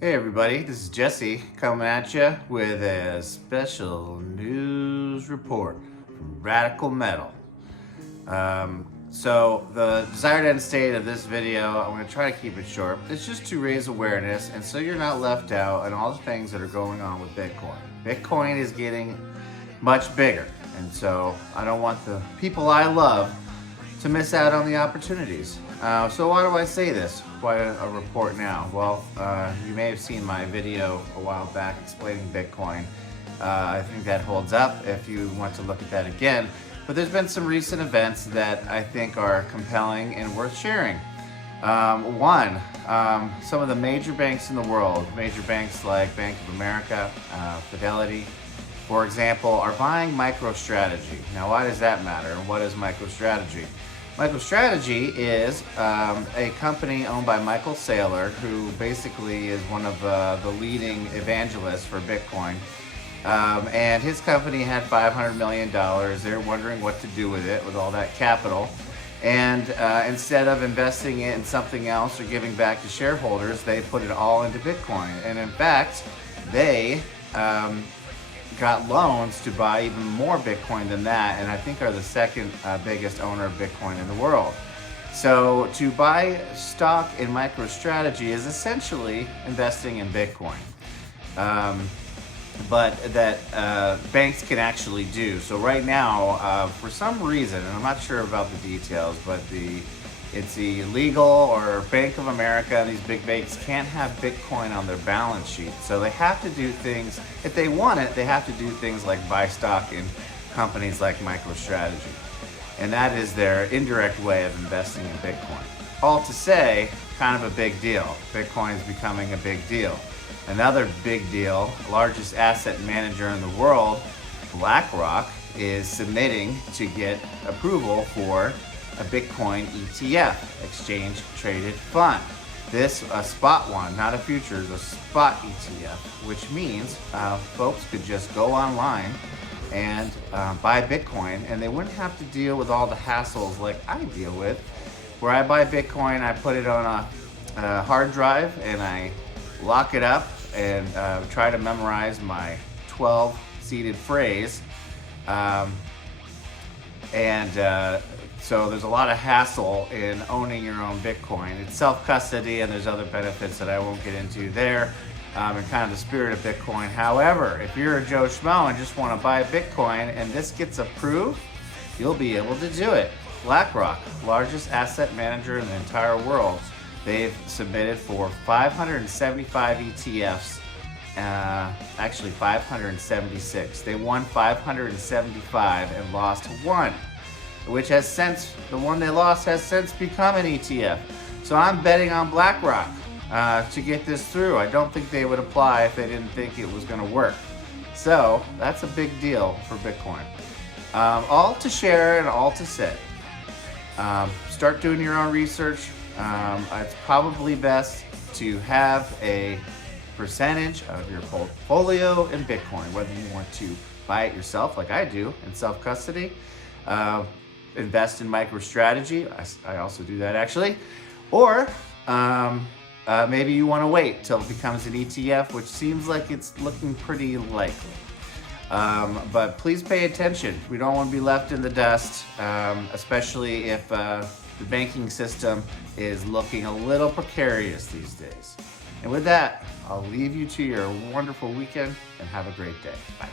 Hey everybody, this is Jesse coming at you with a special news report from Radical Metal. So the desired end state of this video, I'm going to try to keep it short. It's just to raise awareness and so you're not left out on all the things that are going on with Bitcoin. Bitcoin is getting much bigger, and so I don't want the people I love to miss out on the opportunities. So why do I say this? Why a report now? Well, you may have seen my video a while back explaining Bitcoin. I think that holds up if you want to look at that again. But there's been some recent events that I think are compelling and worth sharing. One, some of the major banks in the world, major banks like Bank of America, Fidelity, for example, are buying Microstrategy. Now, why does that matter? And what is Microstrategy? Microstrategy is a company owned by Michael Saylor, who basically is one of the leading evangelists for Bitcoin. And his company had $500 million. They're wondering what to do with it, with all that capital. And instead of investing it in something else or giving back to shareholders, they put it all into Bitcoin. And in fact, they got loans to buy even more Bitcoin than that, and I think are the second biggest owner of Bitcoin in the world. So to buy stock in MicroStrategy is essentially investing in Bitcoin, but that banks can actually do. So right now, for some reason, and I'm not sure about the details, but it's illegal, or Bank of America and these big banks can't have Bitcoin on their balance sheet. So they have to do things, if they want it, they have to do things like buy stock in companies like MicroStrategy. And that is their indirect way of investing in Bitcoin. All to say, kind of a big deal. Bitcoin is becoming a big deal. Another big deal, largest asset manager in the world, Blackrock, is submitting to get approval for a Bitcoin ETF, exchange traded fund. This, a spot one, not a futures, a spot ETF, which means folks could just go online and buy Bitcoin, and they wouldn't have to deal with all the hassles like I deal with, where I buy Bitcoin, I put it on a hard drive, and I lock it up and try to memorize my 12-seated phrase. So there's a lot of hassle in owning your own Bitcoin. It's self-custody, and there's other benefits that I won't get into there, and kind of the spirit of Bitcoin. However, if you're a Joe Schmo and just want to buy Bitcoin and this gets approved, you'll be able to do it. Blackrock, largest asset manager in the entire world, they've submitted for 575 ETFs, actually 576. They won 575 and lost one, which has since, the one they lost has since become an ETF. So I'm betting on Blackrock to get this through. I don't think they would apply if they didn't think it was going to work. So that's a big deal for Bitcoin. All to share and all to say. Start doing your own research. It's probably best to have a percentage of your portfolio in Bitcoin, whether you want to buy it yourself like I do in self-custody, invest in MicroStrategy. I also do that actually. Or maybe you want to wait till it becomes an ETF, which seems like it's looking pretty likely. But please pay attention. We don't want to be left in the dust, especially if the banking system is looking a little precarious these days. And with that, I'll leave you to your wonderful weekend and have a great day. Bye.